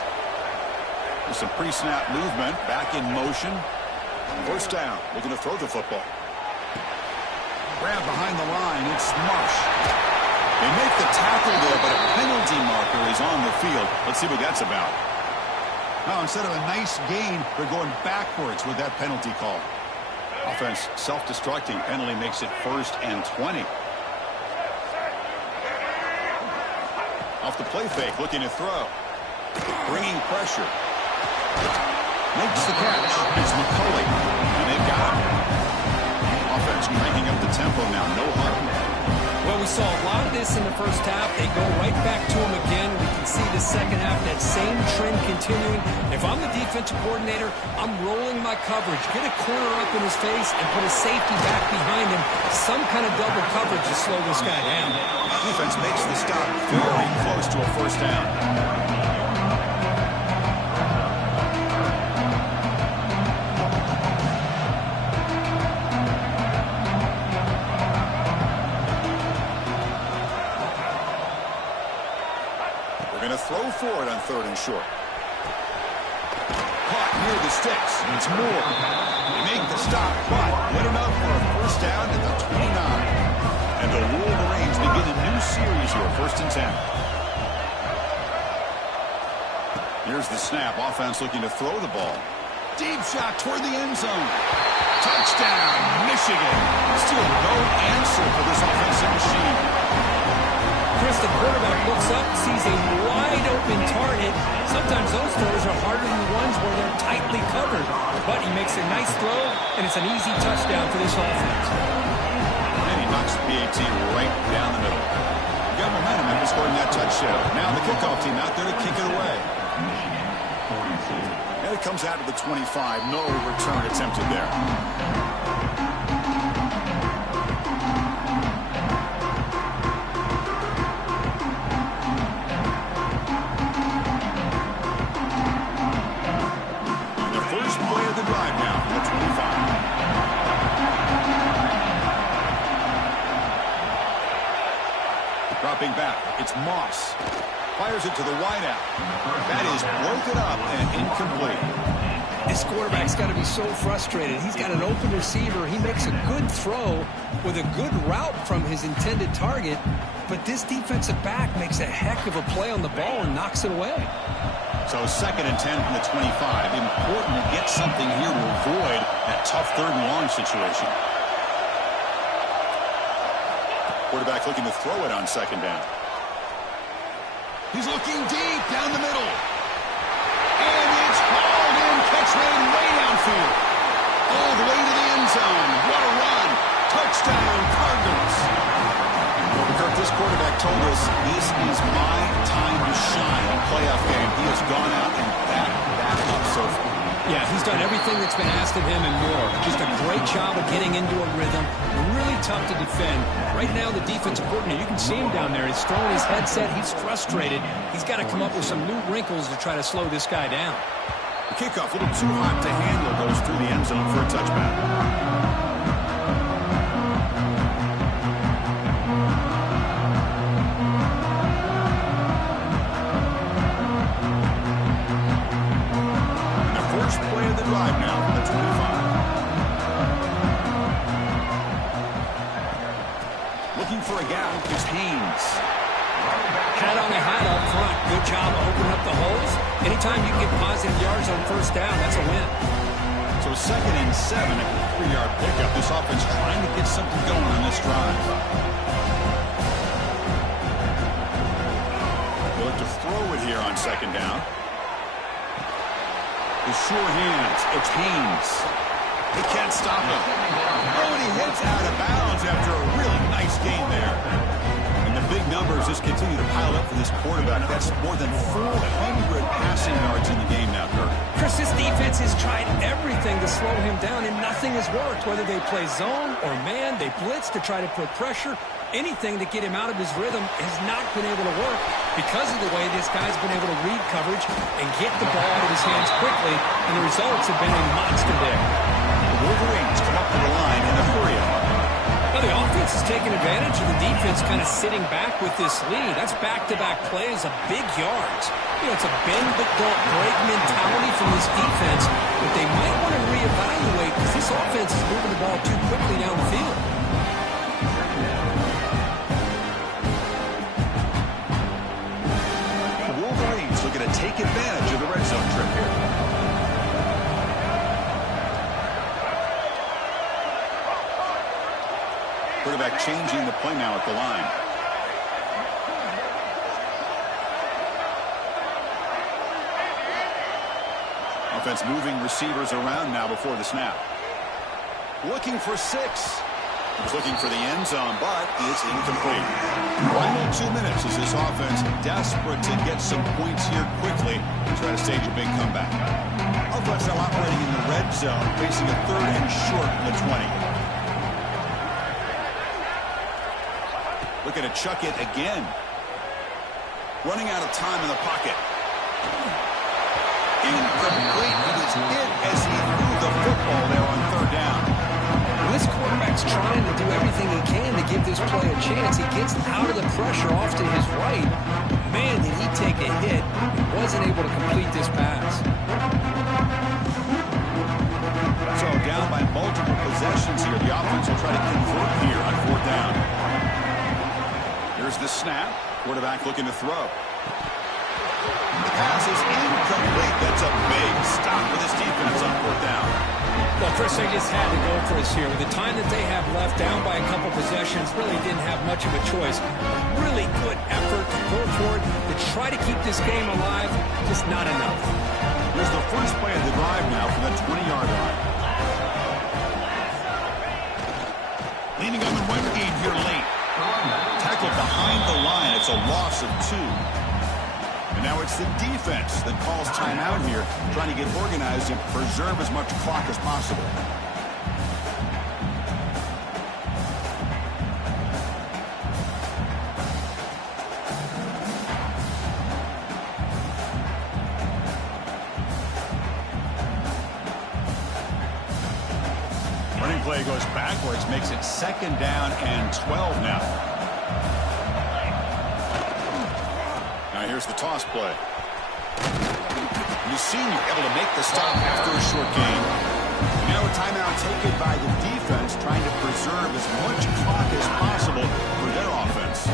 With some pre-snap movement, back in motion. 1st down, looking to throw the football. Grab behind the line, it's Marsh. They make the tackle there, but a penalty marker is on the field. Let's see what that's about. Now, instead of a nice gain, they're going backwards with that penalty call. Offense self-destructing. Penalty makes it 1st and 20. Off the play fake, looking to throw. Bringing pressure. Makes the catch. It's McCulley. And they've got him. Offense cranking up the tempo now. No harm. Well, we saw a lot of this in the first half. They go right back to him again. We can see the second half, that same trend continuing. If I'm the defensive coordinator, I'm rolling my coverage. Get a corner up in his face and put a safety back behind him. Some kind of double coverage to slow this guy down. Defense makes the stop very close to a 1st down. We're going to throw for it on 3rd and short. Caught near the sticks. It's Moore. They make the stop, but good enough for a 1st down at the 29. And the Wolverines begin a new series here, 1st and 10. Here's the snap. Offense looking to throw the ball. Deep shot toward the end zone. Touchdown, Michigan. Still no answer for this offensive machine. Chris, the quarterback looks up, sees a wide-open target. Sometimes those throws are harder than the ones where they're tightly covered. But he makes a nice throw, and it's an easy touchdown for this offense. Knocks the PAT right down the middle. You got momentum after scoring that touchdown. Now the kickoff team out there to kick it away. And it comes out to the 25. No return attempted there. The first play of the drive now from the 25. Dropping back, it's Moss. Fires it to the wideout. That is broken up and incomplete. This quarterback's got to be so frustrated. He's got an open receiver. He makes a good throw with a good route from his intended target, but this defensive back makes a heck of a play on the ball and knocks it away. So 2nd and 10 from the 25. Important to get something here to avoid that tough 3rd and long situation. Quarterback looking to throw it on 2nd down. He's looking deep down the middle. And it's hauled in, catch made way downfield. All the way to the end zone. What a run. Touchdown, Cardinals. Kirk, this quarterback told us this is my time to shine in a playoff game. He has gone out and backed that up so far. Yeah, he's done everything that's been asked of him and more. Just a great job of getting into a rhythm. Really tough to defend. Right now, the defensive coordinator, you can see him down there. He's throwing his headset. He's frustrated. He's got to come up with some new wrinkles to try to slow this guy down. The kickoff a little too hot to handle, goes through the end zone for a touchback. First play of the drive now from the 25. gap. It's Haynes. Hat on the hat up front. Good job opening up the holes. Anytime you can get positive yards on first down, that's a win. So 2nd and 7, a 3-yard pickup. This offense trying to get something going on this drive. They look to throw it here on 2nd down. The sure hands. It's Haynes. They can't stop him. Oh, and he hits out of bounds after a really nice gain there. And the big numbers just continue to pile up for this quarterback. That's more than 400 passing yards in the game now, Kirk. Chris, this defense has tried everything to slow him down, and nothing has worked. Whether they play zone or man, they blitz to try to put pressure. Anything to get him out of his rhythm has not been able to work because of the way this guy's been able to read coverage and get the ball out of his hands quickly, and the results have been a monster there. The Wolverines come up to the line in a hurry up. Now the offense is taking advantage of the defense kind of sitting back with this lead. That's back-to-back plays of big yards. You know, it's a bend-but-don't-break mentality from this defense that they might want to reevaluate because this offense is moving the ball too quickly down the field. The Wolverines looking to take advantage of the red zone trip here. Quarterback changing the play now at the line. Offense moving receivers around now before the snap. Looking for 6. He's looking for the end zone, but it's incomplete. Final 2 minutes as this offense desperate to get some points here quickly to try to stage a big comeback. Offense now operating in the red zone, facing a 3rd and short from the 20. Looking to chuck it again. Running out of time in the pocket. Incomplete. He was hit as he threw the football there on 3rd down. Well, this quarterback's trying to do everything he can to give this play a chance. He gets out of the pressure off to his right. Man, did he take a hit. He wasn't able to complete this pass. So down by multiple possessions here. The offense will try to convert here on 4th down. Here's the snap. Quarterback looking to throw. The pass is incomplete. That's a big stop for this defense on 4th down. Well, Chris, they just had to go for us here. With the time that they have left, down by a couple possessions, really didn't have much of a choice. A really good effort to go for it, to try to keep this game alive, just not enough. Here's the first play of the drive now from the 20-yard line. Leaning on the run game here late. Tackled behind the line. It's a loss of 2. And now it's the defense that calls timeout here, trying to get organized and preserve as much clock as possible. Running play goes backwards, makes it 2nd down and 12 now. Now here's the toss play. Mussini able to make the stop after a short gain. Now a timeout taken by the defense, trying to preserve as much clock as possible for their offense.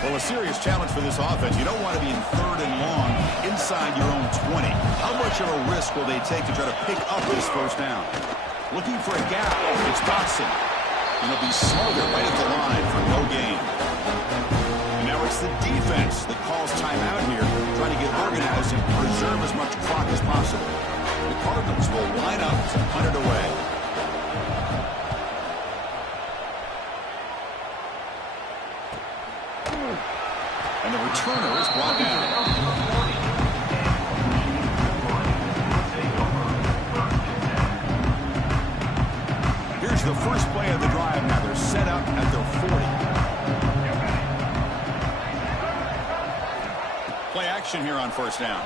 Well, a serious challenge for this offense. You don't want to be in 3rd and long inside your own 20. How much of a risk will they take to try to pick up this 1st down? Looking for a gap. It's Dotson. And he'll be smothered right at the line for no gain. And now it's the defense that calls timeout here, trying to get organized and preserve as much clock as possible. The Cardinals will line up to punt it away. And the returner is brought down. Here's the first play of the drive now. They're set up at their 40. Play action here on 1st down.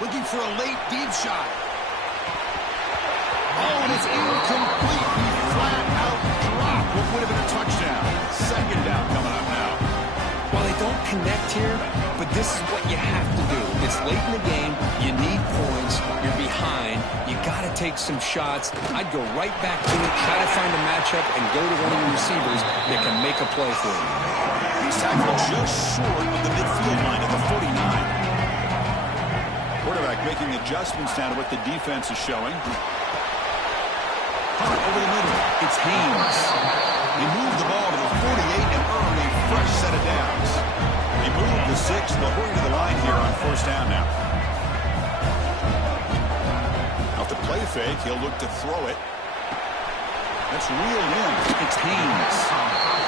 Looking for a late deep shot. Oh, and it's incomplete. He flat out dropped what would have been a touchdown. 2nd down coming up now. While they don't connect here, but this is what you have to do. It's late in the game. You need points. You're behind. You got to take some shots. I'd go right back to it, try to find a matchup, and go to one of your receivers that can make a play for you. He's tackled just short of the midfield line at the 49. Quarterback making adjustments down to what the defense is showing. Hunt over the middle. It's Haynes. He moved the ball to the 48 and earned a fresh set of downs. He moved the 6. They'll hurry to the line here on first down now. Off the play fake, he'll look to throw it. That's reeled in. It's Haynes.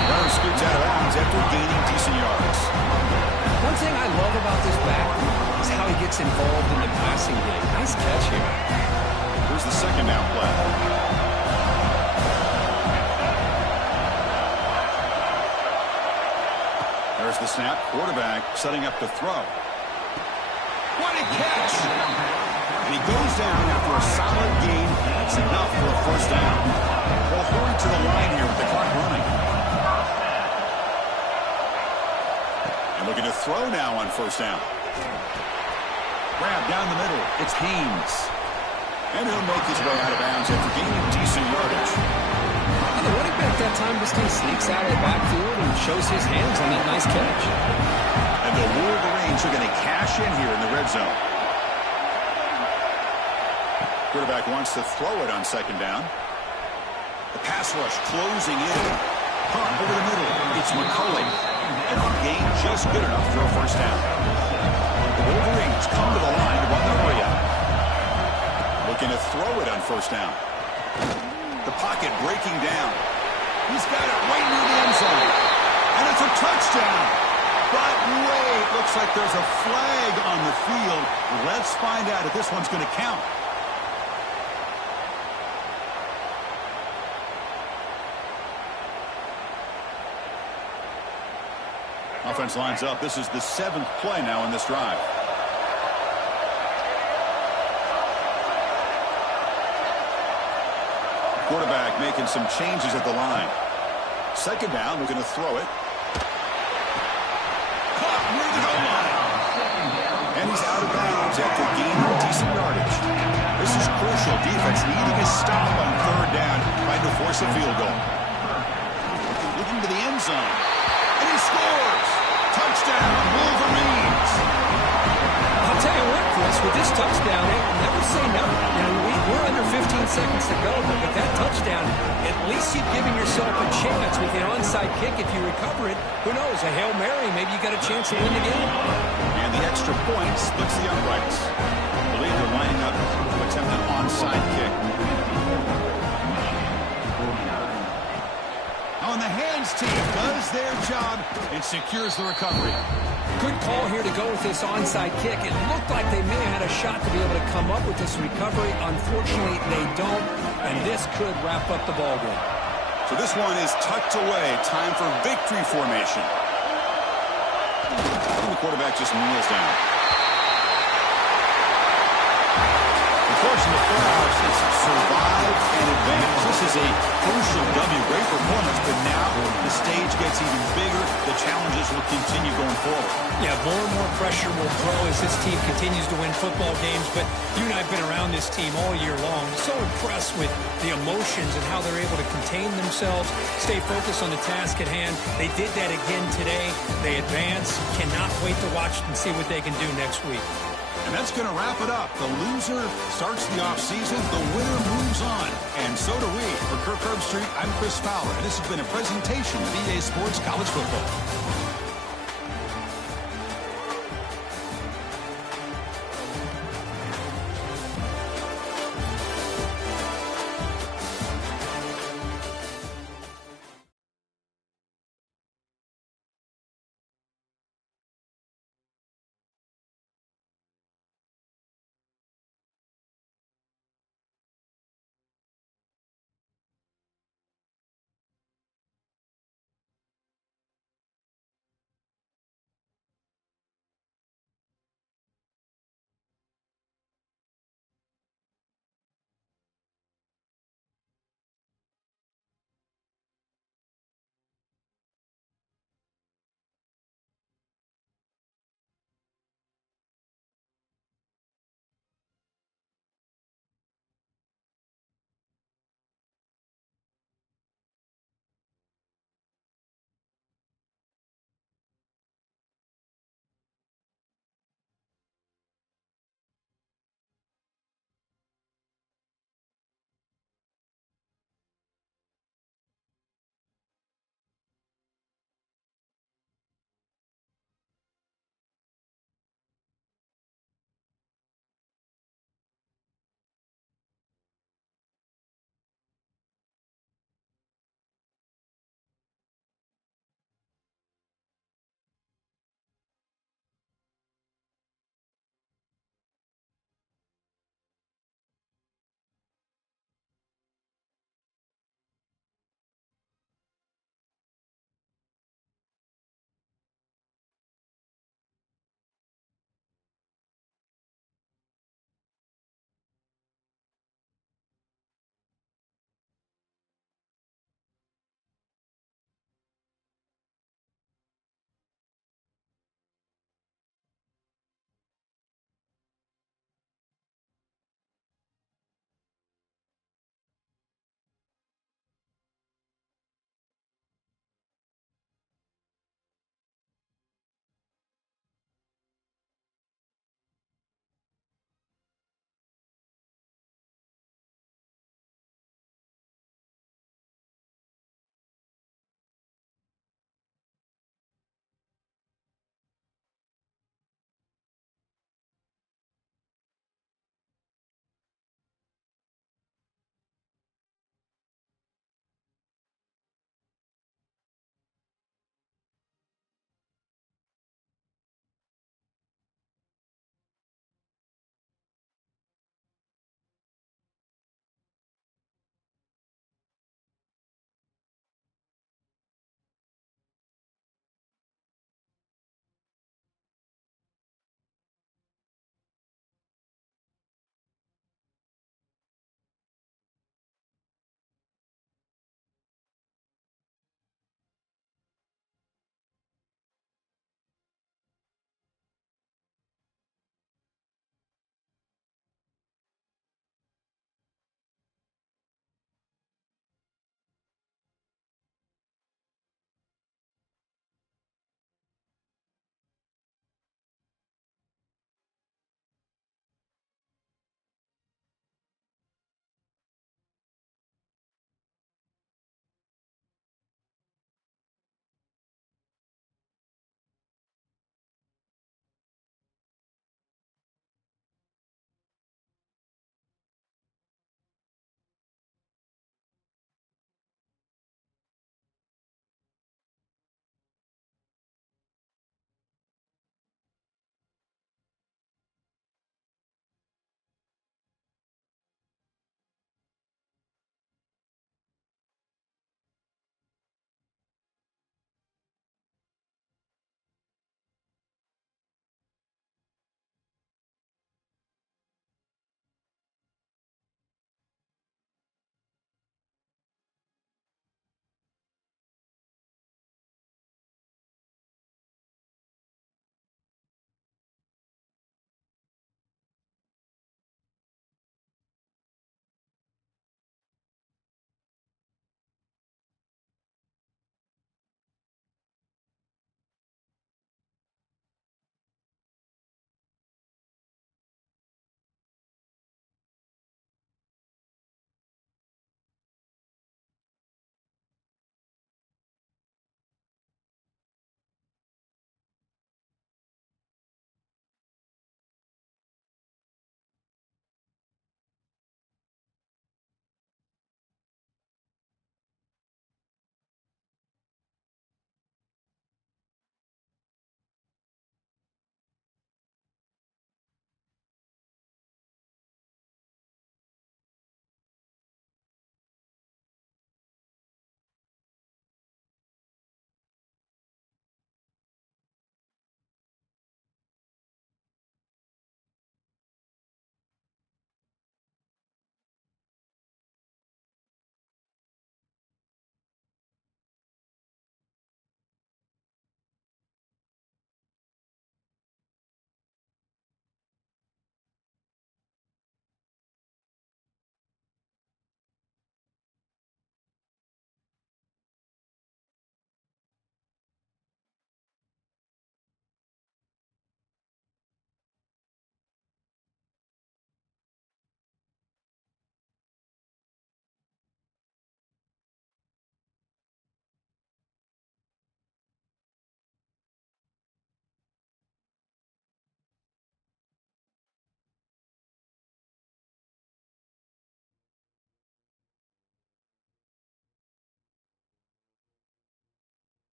Runner scoots out of bounds after gaining decent yards. One thing I love about this back is how he gets involved in the passing game. Nice catch here. Here's the second down play. There's the snap. Quarterback setting up to throw. What a catch! And he goes down after a solid gain. That's enough for a first down. They'll hurry to the line here with the clock running. And looking to throw now on first down. Grab down the middle. It's Haynes. And he'll make his way out of bounds after gaining decent yardage. And the running back that time just sneaks out of the backfield and shows his hands on that nice catch. And the Wolverines are going to cash in here in the red zone. Quarterback wants to throw it on second down. The pass rush closing in. Hunt over the middle. It's McCulley. And on gain just good enough for a first down. The Wolverines come to the line to run the hurry out. Looking to throw it on first down. The pocket breaking down. He's got it right near the end zone. And it's a touchdown. But wait, looks like there's a flag on the field. Let's find out if this one's going to count. Offense lines up. This is the 7th play now in this drive. Quarterback making some changes at the line. Second down, looking to throw it. Caught near the goal line. And he's out of bounds after gaining decent yardage. This is crucial. Defense needing a stop on third down, trying to force a field goal. Looking to the end zone. And he scores. Touchdown, Wolverines. I'll tell you what, Chris, with this touchdown, never say never. You know, we're under 15 seconds to go, but with that touchdown, at least you've given yourself a chance with an onside kick. If you recover it, who knows, a Hail Mary, maybe you got a chance to win the game. And the extra point splits the uprights. I believe they're lining up to attempt an onside kick. On the hands team does their job and secures the recovery. Good call here to go with this onside kick. It looked like they may have had a shot to be able to come up with this recovery. Unfortunately, they don't, and this could wrap up the ballgame. So this one is tucked away. Time for victory formation. And the quarterback just kneels down. The course in the playoffs is survive and advance. This is a crucial W. Great performance, but now the stage gets even bigger. The challenges will continue going forward. Yeah, more and more pressure will grow as this team continues to win football games, but you and I have been around this team all year long. So impressed with the emotions and how they're able to contain themselves, stay focused on the task at hand. They did that again today. They advance. Cannot wait to watch and see what they can do next week. And that's going to wrap it up. The loser starts the offseason. The winner moves on. And so do we. For Kirk Herbstreit, I'm Chris Fowler. And this has been a presentation of EA Sports College Football.